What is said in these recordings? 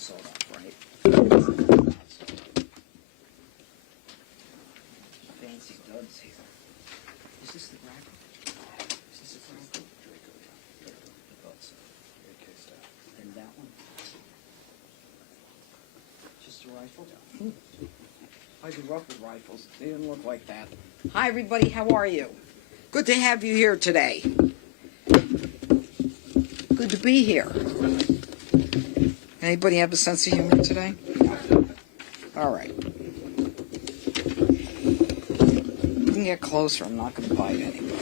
sold off, right? Fancy duds here. Is this the rifle? Is this the rifle? The butts. And that one? Just a rifle? I grew up with rifles. They didn't look like that. Hi, everybody. How are you? Good to have you here today. Good to be here. Anybody have a sense of humor today? All right. You can get closer. I'm not going to bite anybody.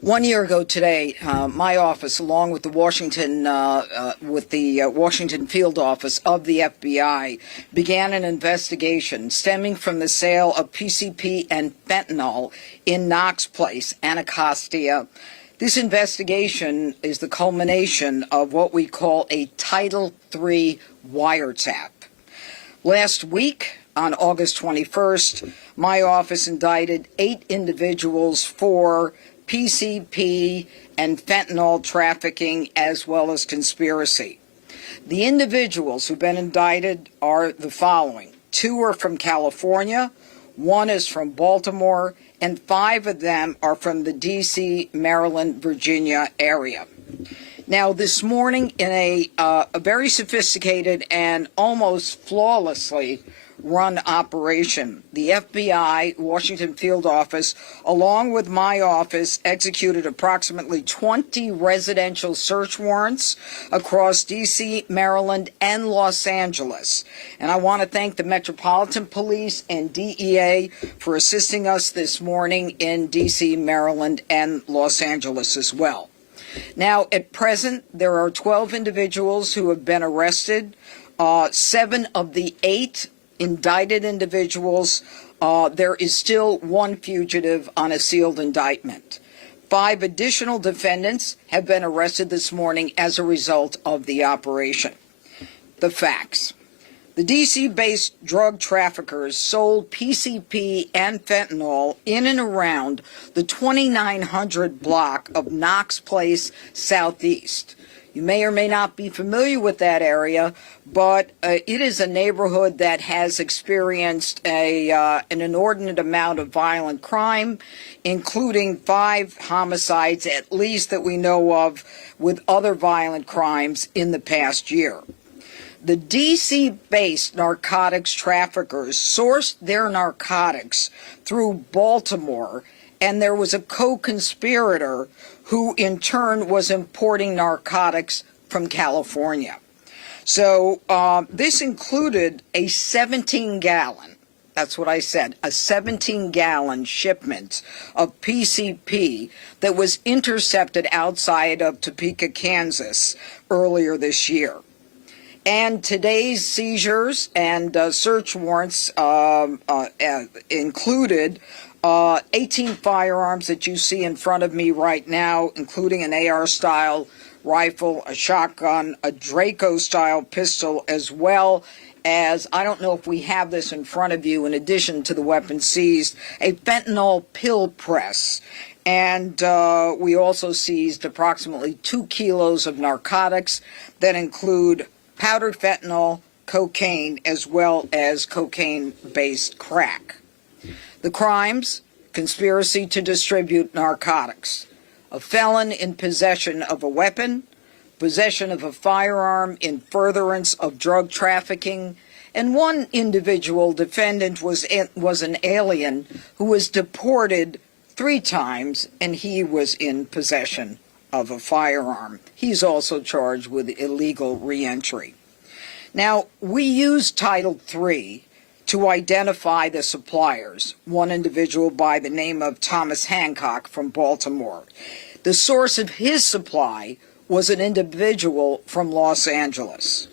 1 year ago today, my office, along with the Washington field office of the FBI, began an investigation stemming from the sale of PCP and fentanyl in Knox Place, Anacostia. This investigation is the culmination of what we call a Title III wiretap. Last week, on August 21st, my office indicted 8 individuals for PCP and fentanyl trafficking as well as conspiracy. The individuals who've been indicted are the following. 2 are from California, 1 is from Baltimore, and 5 of them are from the D.C., Maryland, Virginia area. Now, this morning, in a very sophisticated and almost flawlessly run operation, the FBI Washington field office, along with my office, executed approximately 20 residential search warrants across D.C., Maryland, and Los Angeles. And I want to thank the Metropolitan Police and DEA for assisting us this morning in D.C., Maryland, and Los Angeles as well. Now, at present, there are 12 individuals who have been arrested. 7 of the 8 indicted individuals, there is still 1 fugitive on a sealed indictment. 5 additional defendants have been arrested this morning as a result of the operation. The facts. The D.C.-based drug traffickers sold PCP and fentanyl in and around the 2900 block of Knox Place Southeast. You may or may not be familiar with that area, but it is a neighborhood that has experienced an inordinate amount of violent crime, including 5 homicides at least that we know of, with other violent crimes in the past year. The D.C.-based narcotics traffickers sourced their narcotics through Baltimore, and there was a co-conspirator who in turn was importing narcotics from California. So this included a 17-gallon, that's what I said, a 17-gallon shipment of PCP that was intercepted outside of Topeka, Kansas earlier this year. And today's seizures and search warrants included 18 firearms that you see in front of me right now, including an AR-style rifle, a shotgun, a Draco-style pistol, as well as, I don't know if we have this in front of you, in addition to the weapons seized, a fentanyl pill press. And we also seized approximately 2 kilos of narcotics that include powdered fentanyl, cocaine, as well as cocaine-based crack. The crimes: conspiracy to distribute narcotics, a felon in possession of a weapon, possession of a firearm in furtherance of drug trafficking, and 1 individual defendant was an alien who was deported 3 times, and he was in possession of a firearm. He's also charged with illegal reentry. Now, we use Title III to identify the suppliers, 1 individual by the name of Thomas Hancock from Baltimore. The source of his supply was an individual from Los Angeles.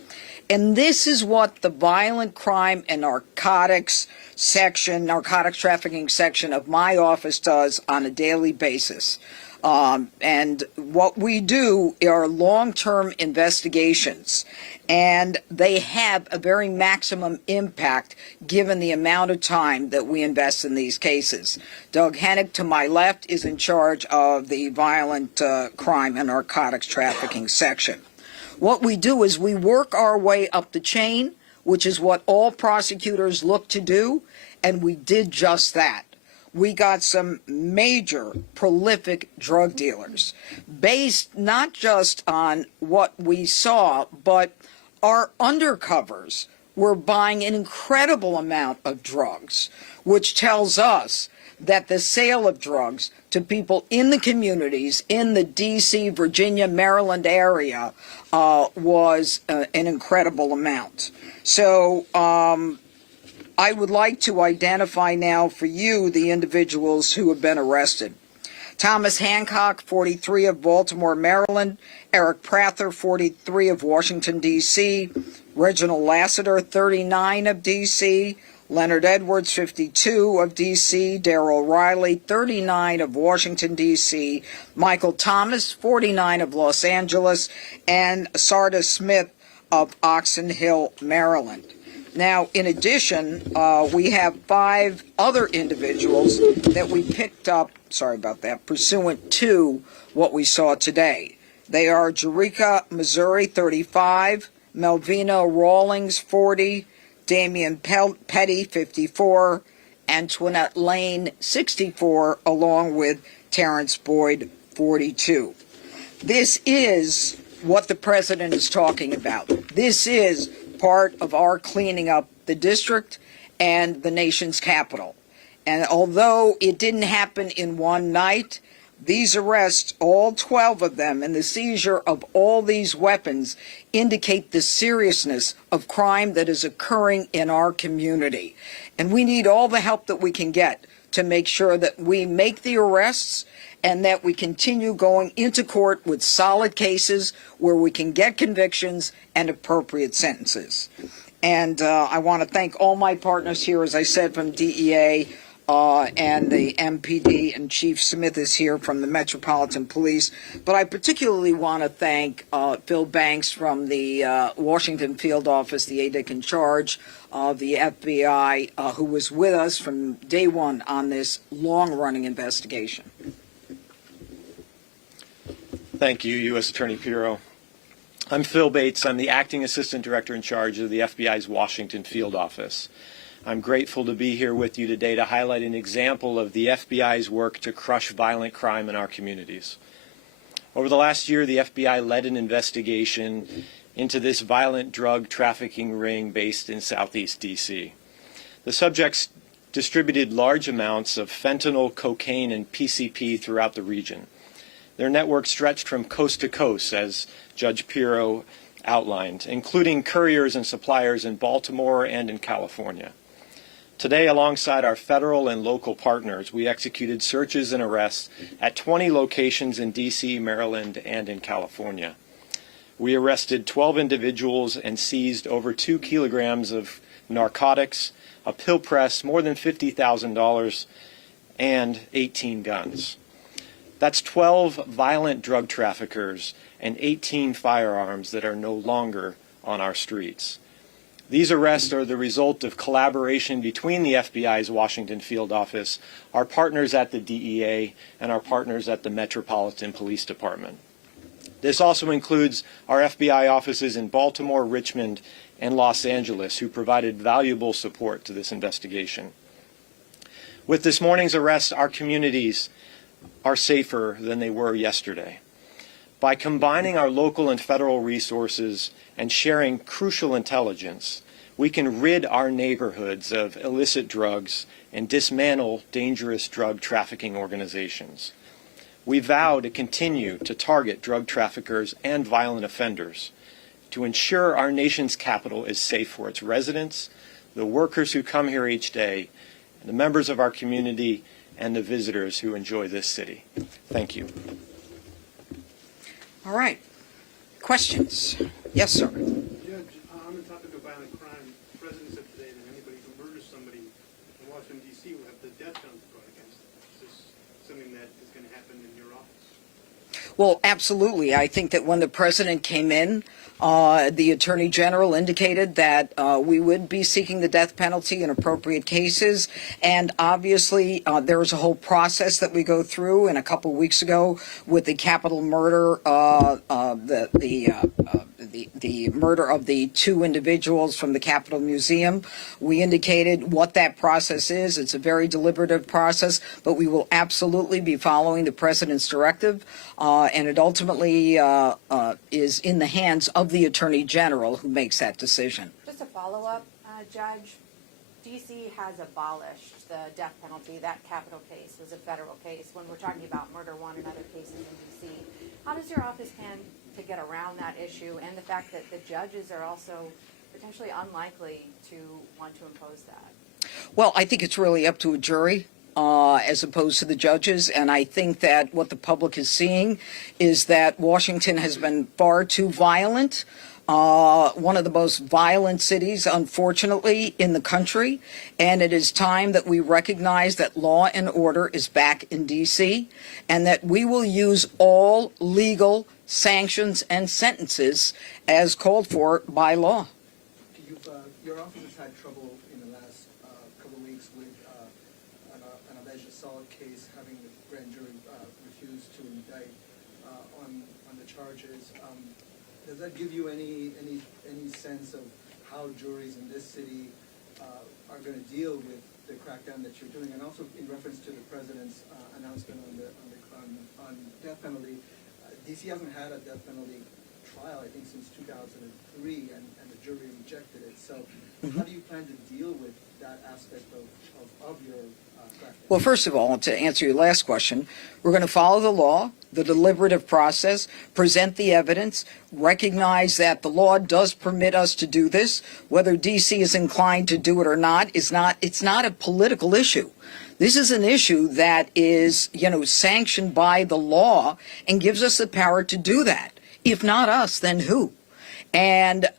And this is what the violent crime and narcotics trafficking section of my office does on a daily basis. And what we do are long-term investigations, and they have a very maximum impact given the amount of time that we invest in these cases. Doug Hennick, to my left, is in charge of the violent crime and narcotics trafficking section. What we do is we work our way up the chain, which is what all prosecutors look to do, and we did just that. We got some major prolific drug dealers based not just on what we saw, but our undercovers were buying an incredible amount of drugs, which tells us that the sale of drugs to people in the communities in the D.C., Virginia, Maryland area was an incredible amount. So I would like to identify now for you the individuals who have been arrested. Thomas Hancock, 43, of Baltimore, Maryland. Eric Prather, 43, of Washington, D.C. Reginald Lassiter, 39, of D.C. Leonard Edwards, 52, of D.C. Darrell Riley, 39, of Washington, D.C. Michael Thomas, 49, of Los Angeles. And Sardis Smith of Oxon Hill, Maryland. Now, in addition, we have 5 other individuals that we picked up, sorry about that, pursuant to what we saw today. They are Jericka, Missouri, 35, Melvina Rawlings, 40, Damian Petty, 54, Antoinette Lane, 64, along with Terrence Boyd, 42. This is what the president is talking about. This is part of our cleaning up the district and the nation's capital. And although it didn't happen in one night, these arrests, all 12 of them, and the seizure of all these weapons indicate the seriousness of crime that is occurring in our community. And we need all the help that we can get to make sure that we make the arrests and that we continue going into court with solid cases where we can get convictions and appropriate sentences. And I want to thank all my partners here, as I said, from DEA and the MPD, and Chief Smith is here from the Metropolitan Police. But I particularly want to thank Phil Banks from the Washington Field Office, the ADIC in charge of the FBI, who was with us from day one on this long-running investigation. Thank you, U.S. Attorney Pirro. I'm Phil Bates. I'm the Acting Assistant Director in charge of the FBI's Washington Field Office. I'm grateful to be here with you today to highlight an example of the FBI's work to crush violent crime in our communities. Over the last year, the FBI led an investigation into this violent drug trafficking ring based in Southeast D.C. The subjects distributed large amounts of fentanyl, cocaine, and PCP throughout the region. Their network stretched from coast to coast, as Judge Pirro outlined, including couriers and suppliers in Baltimore and in California. Today, alongside our federal and local partners, we executed searches and arrests at 20 locations in D.C., Maryland, and in California. We arrested 12 individuals and seized over 2 kilograms of narcotics, a pill press, more than $50,000, and 18 guns. That's 12 violent drug traffickers and 18 firearms that are no longer on our streets. These arrests are the result of collaboration between the FBI's Washington Field Office, our partners at the DEA, and our partners at the Metropolitan Police Department. This also includes our FBI offices in Baltimore, Richmond, and Los Angeles, who provided valuable support to this investigation. With this morning's arrest, our communities are safer than they were yesterday. By combining our local and federal resources and sharing crucial intelligence, we can rid our neighborhoods of illicit drugs and dismantle dangerous drug trafficking organizations. We vow to continue to target drug traffickers and violent offenders to ensure our nation's capital is safe for its residents, the workers who come here each day, the members of our community, and the visitors who enjoy this city. Thank you. All right. Questions? Yes, sir. Judge, on the topic of violent crime, the President said today that anybody who murders somebody in Washington, D.C. will have the death penalty brought against them. Is this something that is going to happen in your office? Well, absolutely. I think that when the president came in, the Attorney General indicated that we would be seeking the death penalty in appropriate cases. And obviously, there is a whole process that we go through. And a couple weeks ago, with the capital murder, the murder of the two individuals from the Capitol Museum, we indicated what that process is. It's a very deliberative process, but we will absolutely be following the president's directive, and it ultimately is in the hands of the Attorney General who makes that decision. Just a follow-up, Judge. D.C. has abolished the death penalty. That capital case was a federal case. When we're talking about murder one and other cases in D.C., how does your office plan to get around that issue and the fact that the judges are also potentially unlikely to want to impose that? Well, I think it's really up to a jury as opposed to the judges, and I think that what the public is seeing is that Washington has been far too violent. One of the most violent cities, unfortunately, in the country, and it is time that we recognize that law and order is back in D.C. and that we will use all legal sanctions and sentences as called for by law. Your office has had trouble in the last couple of weeks with an alleged assault case, having the grand jury refuse to indict on the charges. Does that give you any sense of how juries in this city are going to deal with the crackdown that you're doing? And also in reference to the president's announcement on death penalty, D.C. hasn't had a death penalty trial, I think, since 2003, and the jury rejected it. So how do you plan to deal with that aspect of your crackdown? Well, first of all, to answer your last question, we're going to follow the law, the deliberative process, present the evidence, recognize that the law does permit us to do this. Whether D.C. is inclined to do it or not, it's not a political issue. This is an issue that is, sanctioned by the law and gives us the power to do that. If not us, then who? And,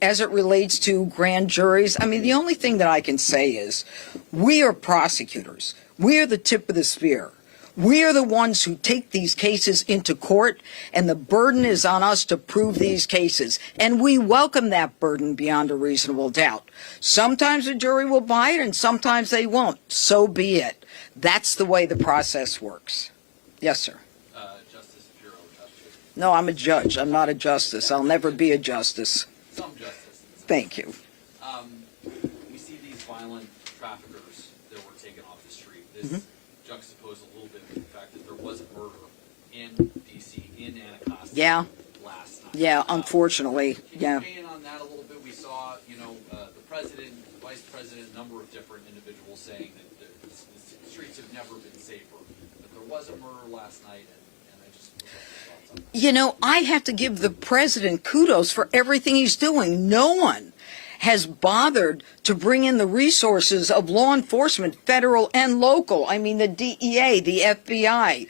as it relates to grand juries, the only thing that I can say is we are prosecutors. We are the tip of the spear. We are the ones who take these cases into court, and the burden is on us to prove these cases. And we welcome that burden beyond a reasonable doubt. Sometimes a jury will buy it, and sometimes they won't. So be it. That's the way the process works. Yes, sir. Justice Pirro, Justice. No, I'm a judge. I'm not a justice. I'll never be a justice. Some justice. Thank you. We see these violent traffickers that were taken off the street. This juxtaposed a little bit with the fact that there was a murder in D.C., in Anacostia last night. Yeah, unfortunately. Can Yeah. you weigh in on that a little bit? We saw, the president, vice president, a number of different individuals saying that the streets have never been safer. But there was a murder last night, and I just would love your thoughts on that. I have to give the president kudos for everything he's doing. No one has bothered to bring in the resources of law enforcement, federal and local. The DEA, the FBI,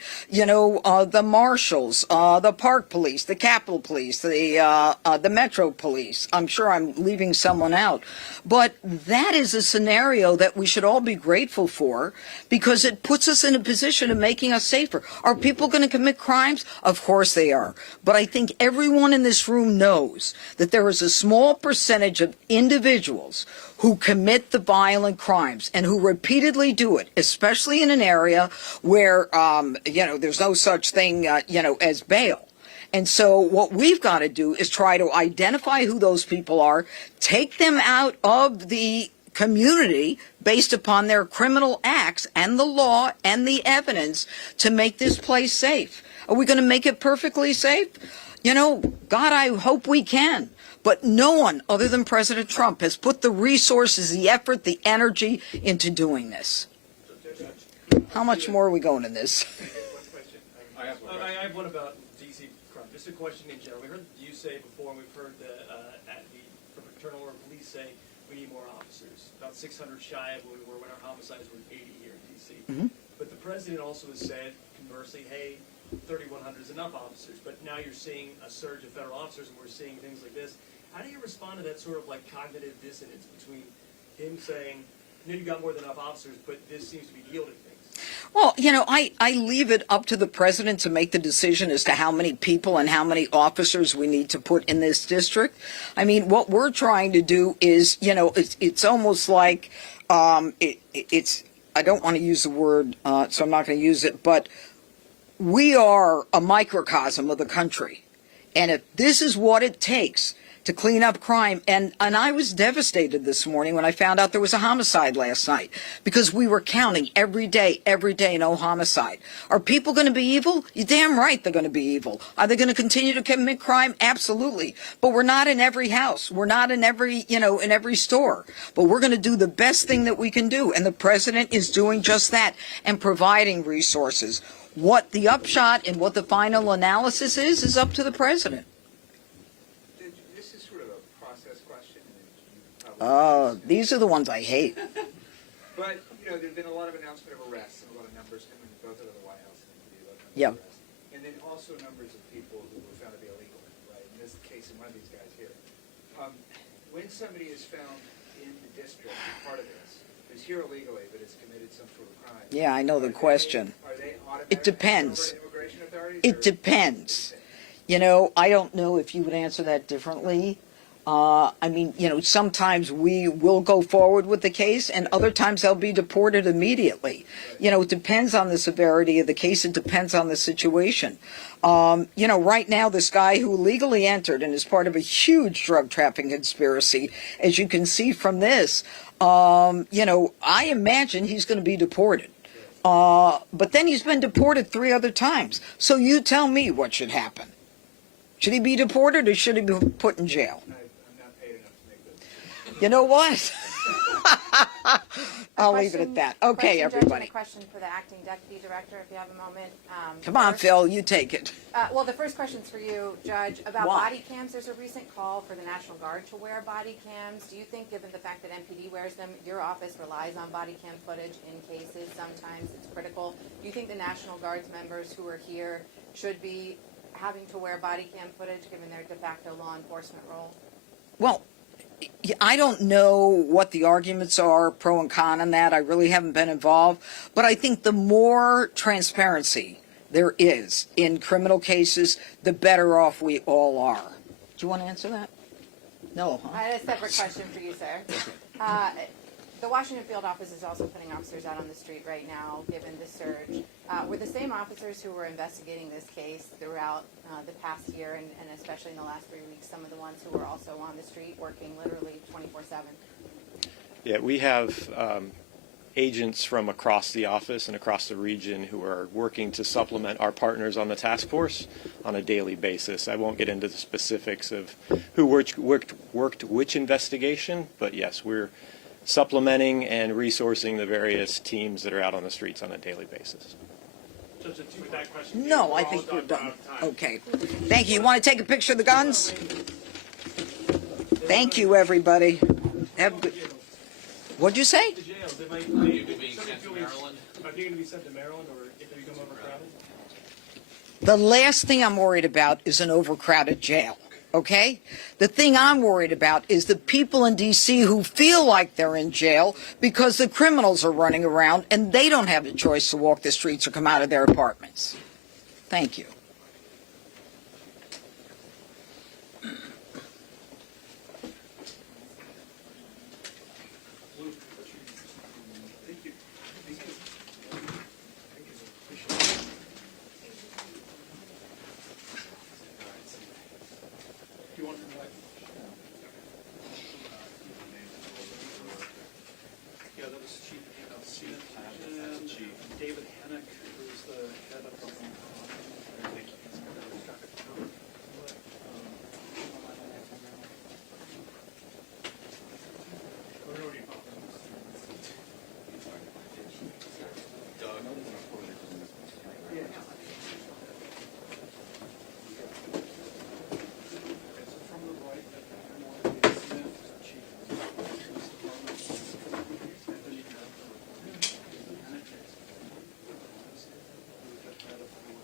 the marshals, the park police, the Capitol Police, the Metro Police. I'm sure I'm leaving someone out. But that is a scenario that we should all be grateful for because it puts us in a position of making us safer. Are people going to commit crimes? Of course they are. But I think everyone in this room knows that there is a small percentage of individuals who commit the violent crimes and who repeatedly do it, especially in an area where, there's no such thing, as bail. And so what we've got to do is try to identify who those people are, take them out of the community based upon their criminal acts and the law and the evidence to make this place safe. Are we going to make it perfectly safe? God, I hope we can. But no one other than President Trump has put the resources, the effort, the energy into doing this. How much more are we going in this? I have one about D.C. crime. Just a question in general. We heard you say before, and we've heard the fraternal or police say we need more officers. About 600 shy of when our homicides were 80 here in D.C. But the president also has said, conversely, hey, 3,100 is enough officers. But now you're seeing a surge of federal officers, and we're seeing things like this. How do you respond to that sort of cognitive dissonance between him saying, you got more than enough officers, but this seems to be yielding things? Well, I leave it up to the president to make the decision as to how many people and how many officers we need to put in this district. I mean, what we're trying to do is, it's almost like, it's, I don't want to use the word, so I'm not going to use it, but we are a microcosm of the country. And if this is what it takes to clean up crime, and I was devastated this morning when I found out there was a homicide last night, because we were counting every day, no homicide. Are people going to be evil? You're damn right they're going to be evil. Are they going to continue to commit crime? Absolutely. But we're not in every house. We're not in every, in every store. But we're going to do the best thing that we can do, and the president is doing just that and providing resources. What the upshot and what the final analysis is up to the president. Oh, these are the ones I hate. But, there's been a lot of announcement of arrests and a lot of numbers coming both out of the White House and the Yep. arrests. And then also numbers of people who were found to be illegal, right? In this case, in one of these guys here. When somebody is found in the district, part of this, who's here illegally but has committed some sort of crime. Yeah, I know the question. Are they automatically It depends. turned over to immigration authorities? It depends. I don't know if you would answer that differently. Sometimes we will go forward with the case, and other times they'll be deported immediately. It depends on the severity of the case. It depends on the situation. Right now, this guy who legally entered and is part of a huge drug trafficking conspiracy, as you can see from this, I imagine he's going to be deported. But then he's been deported 3 other times. So you tell me what should happen. Should he be deported or should he be put in jail? I'm not paid enough to make those. You know what? I'll leave it at that. Okay, everybody. A question for the acting deputy director, if you have a moment. Come on, First- Phil, you take it. Well, the first question's for you, Judge, about Why? body cams. There's a recent call for the National Guard to wear body cams. Do you think, given the fact that MPD wears them, your office relies on body cam footage in cases? Sometimes it's critical. Do you think the National Guard's members who are here should be having to wear body cam footage, given their de facto law enforcement role? Well, I don't know what the arguments are, pro and con on that. I really haven't been involved. But I think the more transparency there is in criminal cases, the better off we all are. Do you want to answer that? No, huh? I had a separate question for you, sir. The Washington field office is also putting officers out on the street right now, given the surge. Were the same officers who were investigating this case throughout the past year, and especially in the last 3 weeks, some of the ones who were also on the street working literally 24/7? Yeah, we have agents from across the office and across the region who are working to supplement our partners on the task force on a daily basis. I won't get into the specifics of who worked which investigation, but yes, we're supplementing and resourcing the various teams that are out on the streets on a daily basis. Judge, with that question, No, I we're think all we're done. out of time. Okay. Thank you. You want to take a picture of the guns? Thank you, everybody. Have a good. What'd you say? The jails, they might People being sent to Maryland. Are they going to be sent to Maryland, or if they become overcrowded? The last thing I'm worried about is an overcrowded jail, okay? The thing I'm worried about is the people in D.C. who feel like they're in jail because the criminals are running around and they don't have a choice to walk the streets or come out of their apartments. Thank you.